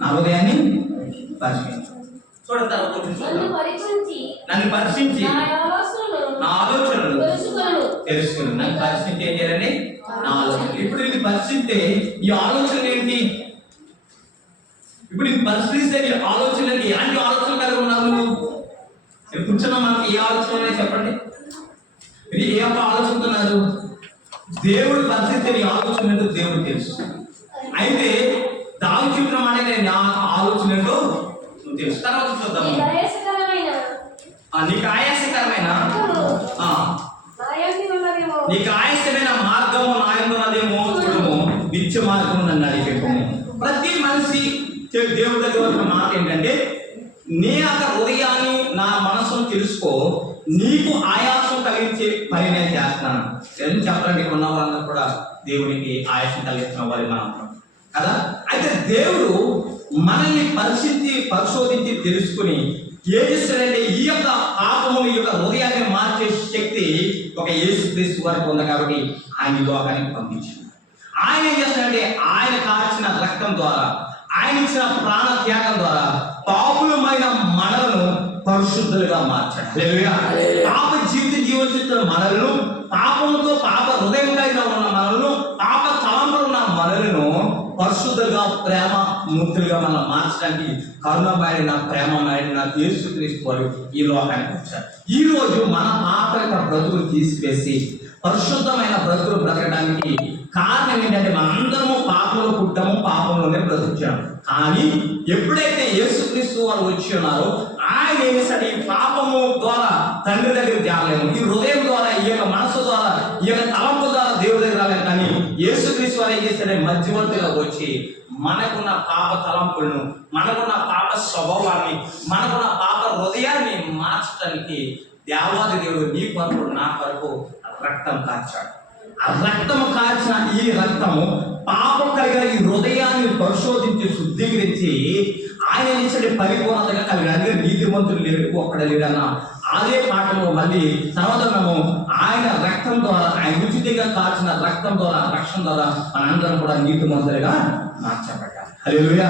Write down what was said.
నా హృదయాన్ని పరిశీలించు. చూడండి తర్వాత కొంచెం చూద్దాం. నన్ను పరీక్షించి నా ఆలోచనలు తెలుసుకుని. నన్ను పరిశీలించి ఏం చేయాలని? నా ఆలోచనలు. ఇప్పుడు ఇది పరిశీలిస్తే ఈ ఆలోచనలు ఏంటి? ఇప్పుడు ఇది పరిశీలిస్తే ఈ ఆలోచనలకి ఎలాంటి ఆలోచనలు కలిగి ఉన్నావు నువ్వు? కూర్చున్నా మనకి ఏ ఆలోచన ఉన్నాయి చెప్పండి. ఇది ఏ ఒక్క ఆలోచనతున్నారు? దేవుడు పరిస్థితి నీ ఆలోచన ఏంటో దేవుడు తెలుసు. అయితే దావీదు చెప్పిన మాట నా ఆలోచన ఏంటో నువ్వు తెలుసు. తర్వాత చూద్దాము. నీకు ఆయాసకరమైన నీకు ఆయాసమైన మార్గము నాయనదేమో చూడము, నిత్య మార్గము నన్ను అడిగేటము. ప్రతి మనిషి దేవుడి దగ్గర వచ్చిన మాట ఏంటంటే, నీ యొక్క హృదయాన్ని నా మనసును తెలుసుకో, నీకు ఆయాసం కలిగించే పని నేను చేస్తున్నాను. చెప్పడానికి ఉన్న వాళ్ళందరూ కూడా దేవునికి ఆయాసం కలిగిస్తున్న వారి మనం కదా. అయితే దేవుడు మనల్ని పరిశోధించి తెలుసుకుని ఏం చేస్తాడంటే, ఈ యొక్క పాపము ఈ యొక్క హృదయాన్ని మార్చే శక్తి ఒక యేసుక్రీస్తు వారికి ఉంది. కాబట్టి ఆయన లోకానికి పంపించాడు. ఆయన ఏం చేస్తాడంటే, ఆయన కాల్చిన రక్తం ద్వారా, ఆయన ఇచ్చిన ప్రాణ త్యాగం ద్వారా పాపులమైన మనలను పరిశుద్ధులుగా మార్చాడు. పాప జీవించిన మనలను, పాపంతో పాప హృదయం కలిగిన ఉన్న మనలను, పాప తలంపులు ఉన్న మనలను పరిశుద్ధులుగా ప్రేమ మూర్తులుగా మనం మార్చడానికి కరుణమైన ప్రేమమైన యేసుక్రీస్తు వారు ఈ లోకానికి వచ్చారు. ఈ రోజు మన పాప యొక్క బ్రతుకులు తీసివేసి పరిశుద్ధమైన బ్రతుకులు బ్రతకడానికి కారణం ఏంటంటే, మనందరము పాపంలో పుట్టాము, పాపంలోనే బ్రతుకుతాము. కానీ ఎప్పుడైతే యేసుక్రీస్తు వారు వచ్చి ఉన్నారో, ఆయన ఏం చేశాడు? ఈ పాపము ద్వారా తండ్రి దగ్గర తేలేము, ఈ హృదయం ద్వారా, ఈ యొక్క మనసు ద్వారా, ఈ యొక్క తలంపు ద్వారా దేవుడి దగ్గర రాలేము. కానీ యేసుక్రీస్తు వారు ఏం చేశాడే? మధ్యవర్తిగా వచ్చి మనకున్న పాప తలంపులను, మనకున్న పాప స్వభావాన్ని, మనకున్న పాప హృదయాన్ని మార్చడానికి దేవాది దేవుడు నీ కొరకు నా కొరకు రక్తం కార్చాడు. ఆ రక్తము కార్చిన ఈ రక్తము పాపం కలిగిన ఈ హృదయాన్ని పరిశోధించి శుద్ధీకరించి ఆయన ఇచ్చే పరిపూర్ణతగా కలిగిన. అందుకే నీతిమంతులు లేడు, ఒక్కడ లేడన్న అదే పాఠంలో మళ్ళీ తర్వాత ఆయన రక్తం ద్వారా, ఆయన ఉచితంగా కార్చిన రక్తం ద్వారా, రక్షణ ద్వారా మనందరం కూడా నీతిమంతులుగా మార్చబడ్డాం. హల్లెలూయా.